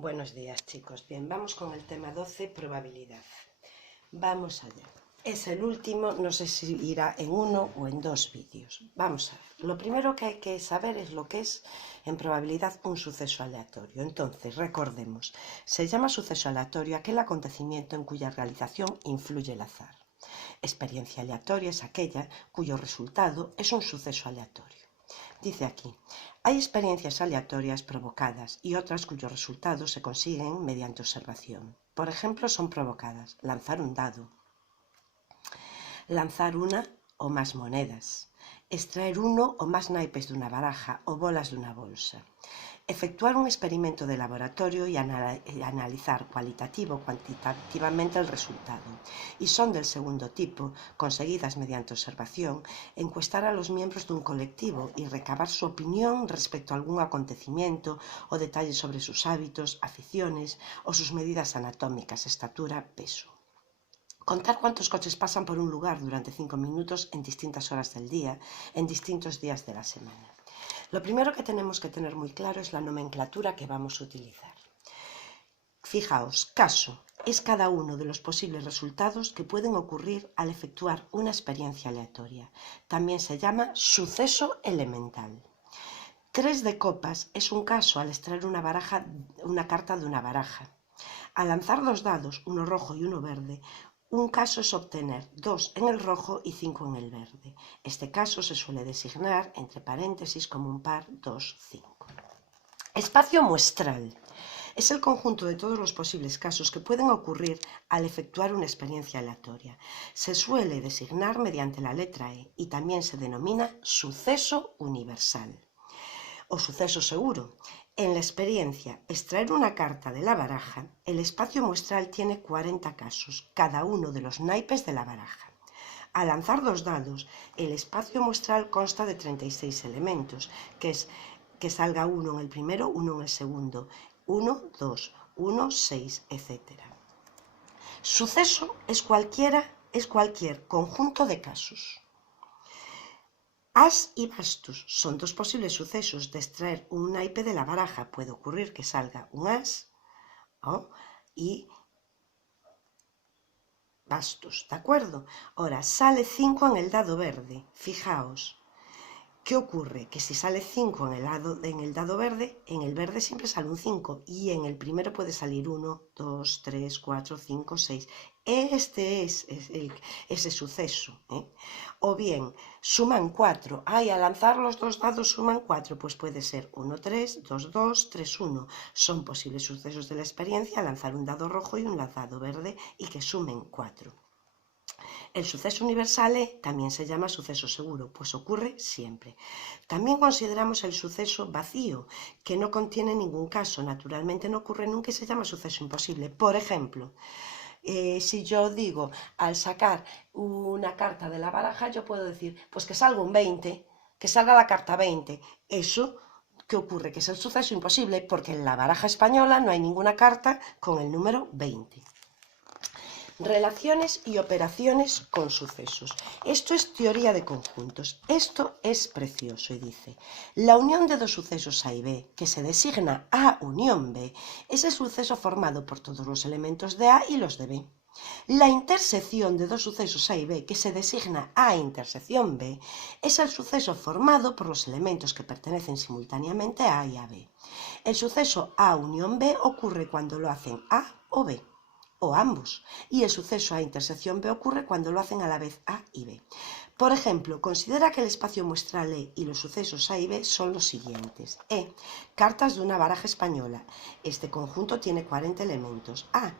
Buenos días, chicos. Bien, vamos con el tema 12, probabilidad. Vamos allá. Es el último, no sé si irá en uno o en dos vídeos. Vamos a ver. Lo primero que hay que saber es lo que es en probabilidad un suceso aleatorio. Entonces, recordemos, se llama suceso aleatorio aquel acontecimiento en cuya realización influye el azar. Experiencia aleatoria es aquella cuyo resultado es un suceso aleatorio. Dice aquí, hay experiencias aleatorias provocadas y otras cuyos resultados se consiguen mediante observación. Por ejemplo, son provocadas lanzar un dado, lanzar una o más monedas, extraer uno o más naipes de una baraja o bolas de una bolsa, efectuar un experimento de laboratorio y analizar cualitativo o cuantitativamente el resultado. Y son del segundo tipo, conseguidas mediante observación, encuestar a los miembros de un colectivo y recabar su opinión respecto a algún acontecimiento o detalles sobre sus hábitos, aficiones o sus medidas anatómicas, estatura, peso. Contar cuántos coches pasan por un lugar durante 5 minutos en distintas horas del día, en distintos días de la semana. Lo primero que tenemos que tener muy claro es la nomenclatura que vamos a utilizar. Fijaos, caso es cada uno de los posibles resultados que pueden ocurrir al efectuar una experiencia aleatoria. También se llama suceso elemental. 3 de copas es un caso al extraer una carta de una baraja. Al lanzar 2 dados, uno rojo y uno verde, un caso es obtener 2 en el rojo y 5 en el verde. Este caso se suele designar, entre paréntesis, como un par 2, 5. Espacio muestral. Es el conjunto de todos los posibles casos que pueden ocurrir al efectuar una experiencia aleatoria. Se suele designar mediante la letra E y también se denomina suceso universal o suceso seguro. En la experiencia extraer una carta de la baraja, el espacio muestral tiene 40 casos, cada uno de los naipes de la baraja. Al lanzar 2 dados, el espacio muestral consta de 36 elementos, que es que salga uno en el primero, uno en el segundo, 1, 2, 1, 6, etc. Suceso es cualquier conjunto de casos. As y bastos son 2 posibles sucesos de extraer un naipe de la baraja. Puede ocurrir que salga un as y bastos, ¿de acuerdo? Ahora, sale 5 en el dado verde. Fijaos, ¿qué ocurre? Que si sale 5 en el dado verde, en el verde siempre sale un 5 y en el primero puede salir 1, 2, 3, 4, 5, 6. Este es ese suceso, O bien, suman 4. Al lanzar los 2 dados suman 4. Pues puede ser 1, 3, 2, 2, 3, 1. Son posibles sucesos de la experiencia lanzar un dado rojo y un dado verde y que sumen 4. El suceso universal también se llama suceso seguro, pues ocurre siempre. También consideramos el suceso vacío, que no contiene ningún caso, naturalmente no ocurre nunca y se llama suceso imposible. Por ejemplo, si yo digo, al sacar una carta de la baraja, yo puedo decir, pues que salga un 20, que salga la carta 20. Eso, ¿qué ocurre? Que es el suceso imposible, porque en la baraja española no hay ninguna carta con el número 20. Relaciones y operaciones con sucesos. Esto es teoría de conjuntos. Esto es precioso y dice, la unión de 2 sucesos A y B, que se designa A unión B, es el suceso formado por todos los elementos de A y los de B. La intersección de 2 sucesos A y B, que se designa A intersección B, es el suceso formado por los elementos que pertenecen simultáneamente a A y a B. El suceso A unión B ocurre cuando lo hacen A o B, o ambos, y el suceso A intersección B ocurre cuando lo hacen a la vez A y B. Por ejemplo, considera que el espacio muestral E y los sucesos A y B son los siguientes. E. Cartas de una baraja española. Este conjunto tiene 40 elementos. A.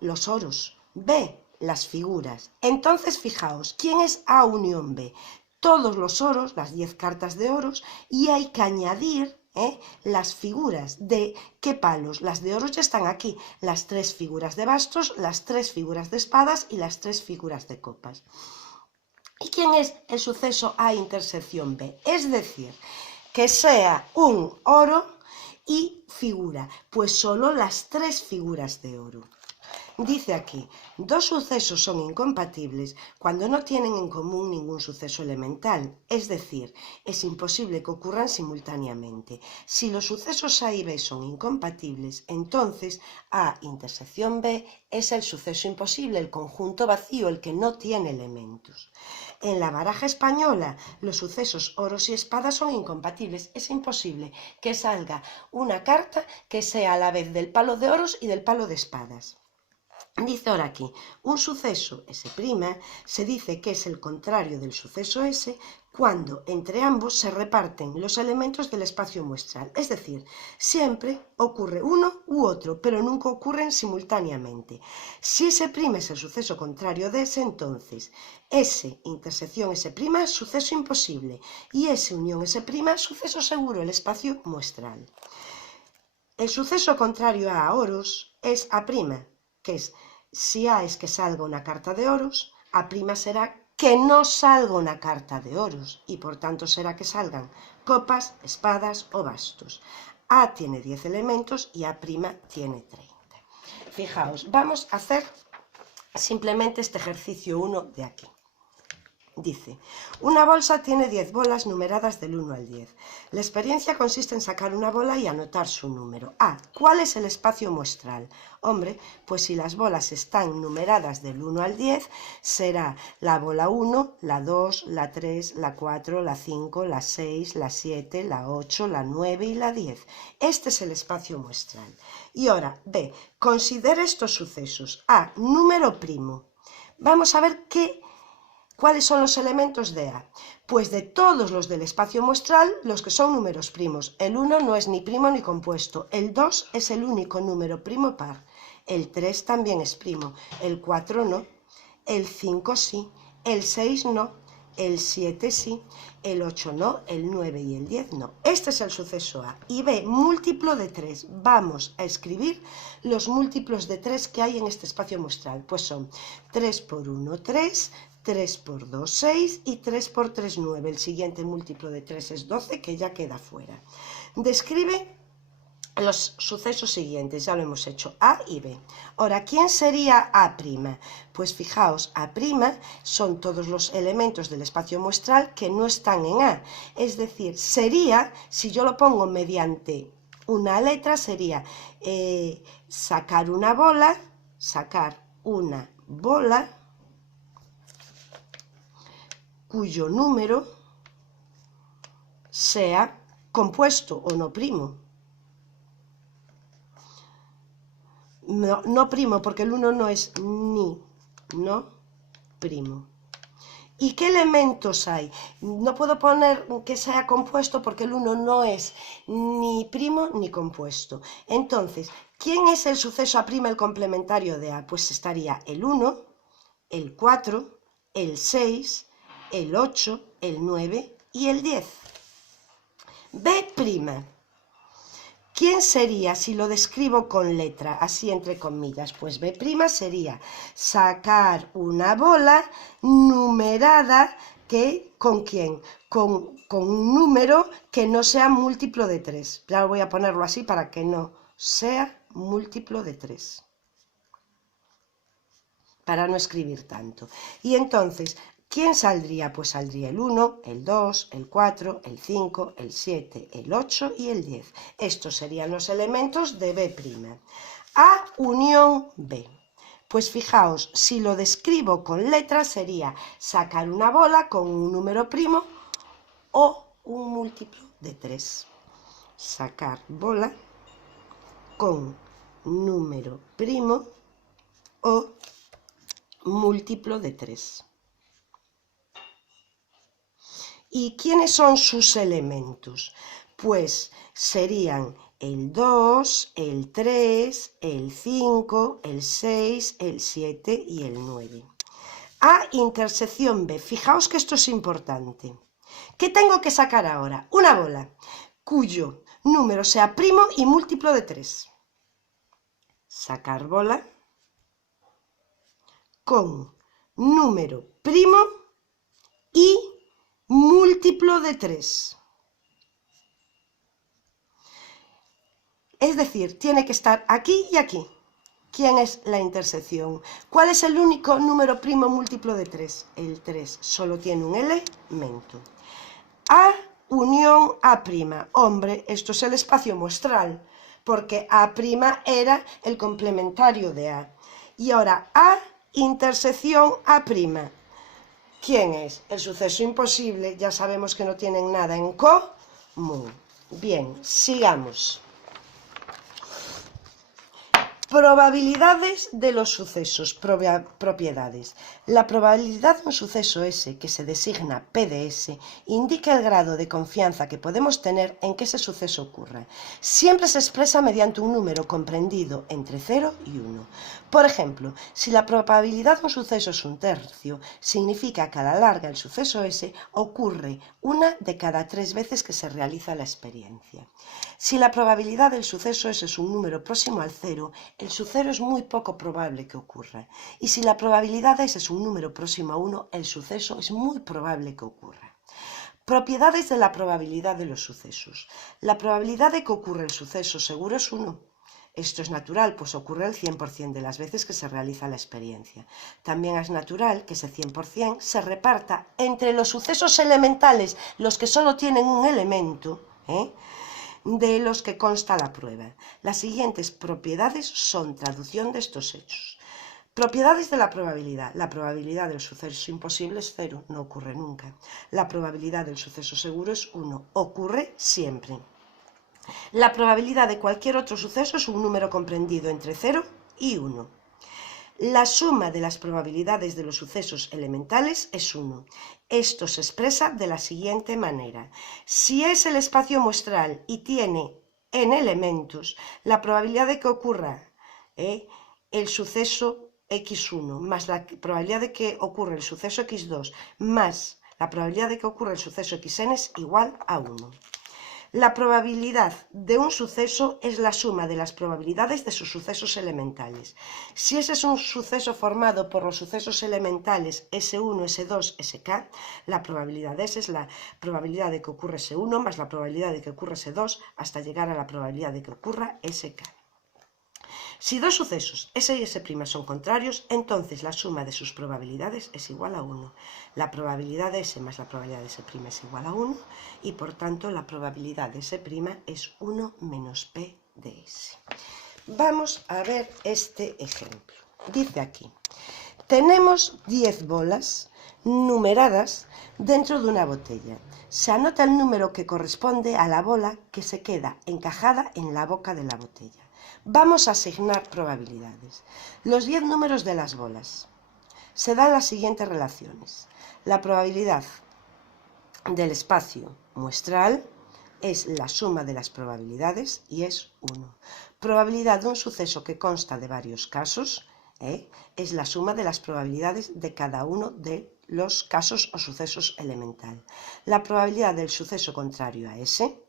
Los oros. B. Las figuras. Entonces, fijaos, ¿quién es A unión B? Todos los oros, las 10 cartas de oros, y hay que añadir las figuras de ¿qué palos? Las de oros ya están aquí, las 3 figuras de bastos, las 3 figuras de espadas y las 3 figuras de copas. ¿Y quién es el suceso A intersección B? Es decir, que sea un oro y figura, pues solo las 3 figuras de oro. Dice aquí, dos sucesos son incompatibles cuando no tienen en común ningún suceso elemental, es decir, es imposible que ocurran simultáneamente. Si los sucesos A y B son incompatibles, entonces A intersección B es el suceso imposible, el conjunto vacío, el que no tiene elementos. En la baraja española, los sucesos oros y espadas son incompatibles. Es imposible que salga una carta que sea a la vez del palo de oros y del palo de espadas. Dice ahora aquí, un suceso S' se dice que es el contrario del suceso S cuando entre ambos se reparten los elementos del espacio muestral. Es decir, siempre ocurre uno u otro, pero nunca ocurren simultáneamente. Si S' es el suceso contrario de S, entonces S intersección S' es suceso imposible y S unión S' suceso seguro, el espacio muestral. El suceso contrario a oros es A', que es, si A es que salga una carta de oros, A' será que no salga una carta de oros y por tanto será que salgan copas, espadas o bastos. A tiene 10 elementos y A' tiene 30. Fijaos, vamos a hacer simplemente este ejercicio 1 de aquí. Dice, una bolsa tiene 10 bolas numeradas del 1 al 10. La experiencia consiste en sacar una bola y anotar su número. A. ¿Cuál es el espacio muestral? Hombre, pues si las bolas están numeradas del 1 al 10, será la bola 1, la 2, la 3, la 4, la 5, la 6, la 7, la 8, la 9 y la 10. Este es el espacio muestral. Y ahora, B. Considera estos sucesos. A. Número primo. Vamos a ver ¿cuáles son los elementos de A? Pues de todos los del espacio muestral, los que son números primos. El 1 no es ni primo ni compuesto. El 2 es el único número primo par. El 3 también es primo. El 4 no. El 5 sí. El 6 no. El 7 sí. El 8 no. El 9 y el 10 no. Este es el suceso A. Y B, múltiplo de 3. Vamos a escribir los múltiplos de 3 que hay en este espacio muestral. Pues son 3 por 1, 3... 3 por 2, 6 y 3 por 3, 9. El siguiente múltiplo de 3 es 12, que ya queda fuera. Describe los sucesos siguientes, ya lo hemos hecho, A y B. Ahora, ¿quién sería A'? Pues fijaos, A' son todos los elementos del espacio muestral que no están en A. Es decir, sería, si yo lo pongo mediante una letra, sería sacar una bola cuyo número sea compuesto o no primo. No primo, porque el 1 no es ni, no primo. ¿Y qué elementos hay? No puedo poner que sea compuesto porque el 1 no es ni primo ni compuesto. Entonces, ¿quién es el suceso A', el complementario de A? Pues estaría el 1, el 4, el 6, el 8, el 9 y el 10. B'. ¿Quién sería si lo describo con letra, así entre comillas? Pues B' sería sacar una bola numerada ¿con quién? Con un número que no sea múltiplo de 3. Ya voy a ponerlo así para que no sea múltiplo de 3. Para no escribir tanto. Y entonces, ¿quién saldría? Pues saldría el 1, el 2, el 4, el 5, el 7, el 8 y el 10. Estos serían los elementos de B'. A unión B. Pues fijaos, si lo describo con letras sería sacar una bola con un número primo o un múltiplo de 3. Sacar bola con número primo o múltiplo de 3. ¿Y quiénes son sus elementos? Pues serían el 2, el 3, el 5, el 6, el 7 y el 9. A intersección B. Fijaos que esto es importante. ¿Qué tengo que sacar ahora? Una bola cuyo número sea primo y múltiplo de 3. Sacar bola con número primo y múltiplo de 3. Es decir, tiene que estar aquí y aquí. ¿Quién es la intersección? ¿Cuál es el único número primo múltiplo de 3? El 3 solo tiene un elemento. A unión A'. Hombre, esto es el espacio muestral, porque A' era el complementario de A. Y ahora A intersección A'. ¿Quién es? El suceso imposible. Ya sabemos que no tienen nada en común. Bien, sigamos. Probabilidades de los sucesos, propiedades. La probabilidad de un suceso S, que se designa P de S, indica el grado de confianza que podemos tener en que ese suceso ocurra. Siempre se expresa mediante un número comprendido entre 0 y 1. Por ejemplo, si la probabilidad de un suceso es 1/3, significa que a la larga el suceso S ocurre una de cada 3 veces que se realiza la experiencia. Si la probabilidad del suceso S es un número próximo al 0, el suceso es muy poco probable que ocurra. Y si la probabilidad S es un número próximo a 1, el suceso es muy probable que ocurra. Propiedades de la probabilidad de los sucesos. La probabilidad de que ocurra el suceso seguro es 1. Esto es natural, pues ocurre el 100% de las veces que se realiza la experiencia. También es natural que ese 100% se reparta entre los sucesos elementales, los que solo tienen un elemento, de los que consta la prueba. Las siguientes propiedades son traducción de estos hechos. Propiedades de la probabilidad. La probabilidad del suceso imposible es 0, no ocurre nunca. La probabilidad del suceso seguro es 1, ocurre siempre. La probabilidad de cualquier otro suceso es un número comprendido entre 0 y 1. La suma de las probabilidades de los sucesos elementales es 1. Esto se expresa de la siguiente manera. Si es el espacio muestral y tiene n elementos, la probabilidad de que ocurra el suceso x1 más la probabilidad de que ocurra el suceso x2 más la probabilidad de que ocurra el suceso xn es igual a 1. La probabilidad de un suceso es la suma de las probabilidades de sus sucesos elementales. Si ese es un suceso formado por los sucesos elementales S1, S2, Sk, la probabilidad de ese es la probabilidad de que ocurra S1 más la probabilidad de que ocurra S2 hasta llegar a la probabilidad de que ocurra Sk. Si dos sucesos S y S' son contrarios, entonces la suma de sus probabilidades es igual a 1. La probabilidad de S más la probabilidad de S' es igual a 1 y por tanto la probabilidad de S' es 1 menos P de S. Vamos a ver este ejemplo. Dice aquí, tenemos 10 bolas numeradas dentro de una botella. Se anota el número que corresponde a la bola que se queda encajada en la boca de la botella. Vamos a asignar probabilidades. Los 10 números de las bolas. Se dan las siguientes relaciones. La probabilidad del espacio muestral es la suma de las probabilidades y es 1. Probabilidad de un suceso que consta de varios casos es la suma de las probabilidades de cada uno de los casos o sucesos elemental. La probabilidad del suceso contrario a ese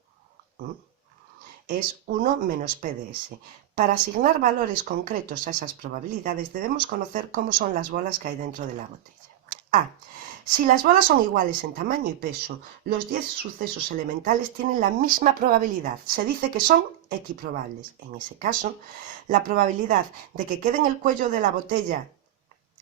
es 1 menos P de S. Para asignar valores concretos a esas probabilidades debemos conocer cómo son las bolas que hay dentro de la botella. A. Si las bolas son iguales en tamaño y peso, los 10 sucesos elementales tienen la misma probabilidad. Se dice que son equiprobables. En ese caso, la probabilidad de que quede en el cuello de la botella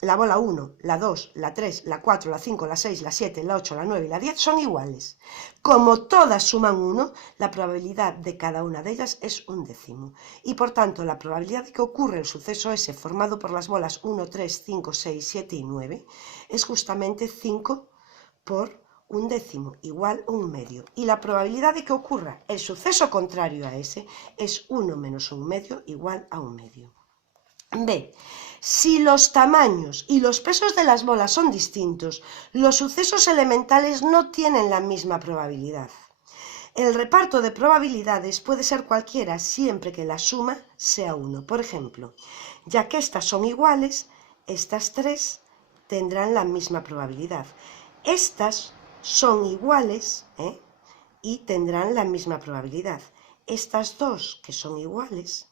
la bola 1, la 2, la 3, la 4, la 5, la 6, la 7, la 8, la 9 y la 10 son iguales. Como todas suman 1, la probabilidad de cada una de ellas es 1/10. Y por tanto, la probabilidad de que ocurra el suceso S formado por las bolas 1, 3, 5, 6, 7 y 9 es justamente 5 por 1/10, igual a 1/2. Y la probabilidad de que ocurra el suceso contrario a S es 1 menos 1/2 igual a 1/2. B. Si los tamaños y los pesos de las bolas son distintos, los sucesos elementales no tienen la misma probabilidad. El reparto de probabilidades puede ser cualquiera siempre que la suma sea 1. Por ejemplo, ya que estas son iguales, estas 3 tendrán la misma probabilidad. Estas son iguales y tendrán la misma probabilidad. Estas 2 que son iguales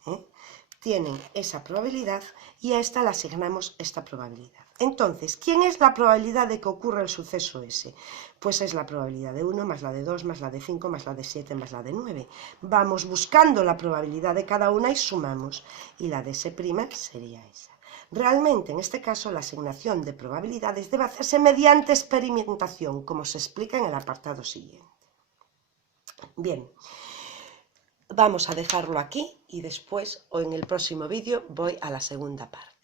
tienen esa probabilidad y a esta le asignamos esta probabilidad. Entonces, ¿quién es la probabilidad de que ocurra el suceso ese? Pues es la probabilidad de 1 más la de 2 más la de 5 más la de 7 más la de 9. Vamos buscando la probabilidad de cada una y sumamos, y la de S' sería esa. Realmente, en este caso, la asignación de probabilidades debe hacerse mediante experimentación, como se explica en el apartado siguiente. Bien, vamos a dejarlo aquí y después, o en el próximo vídeo, voy a la segunda parte.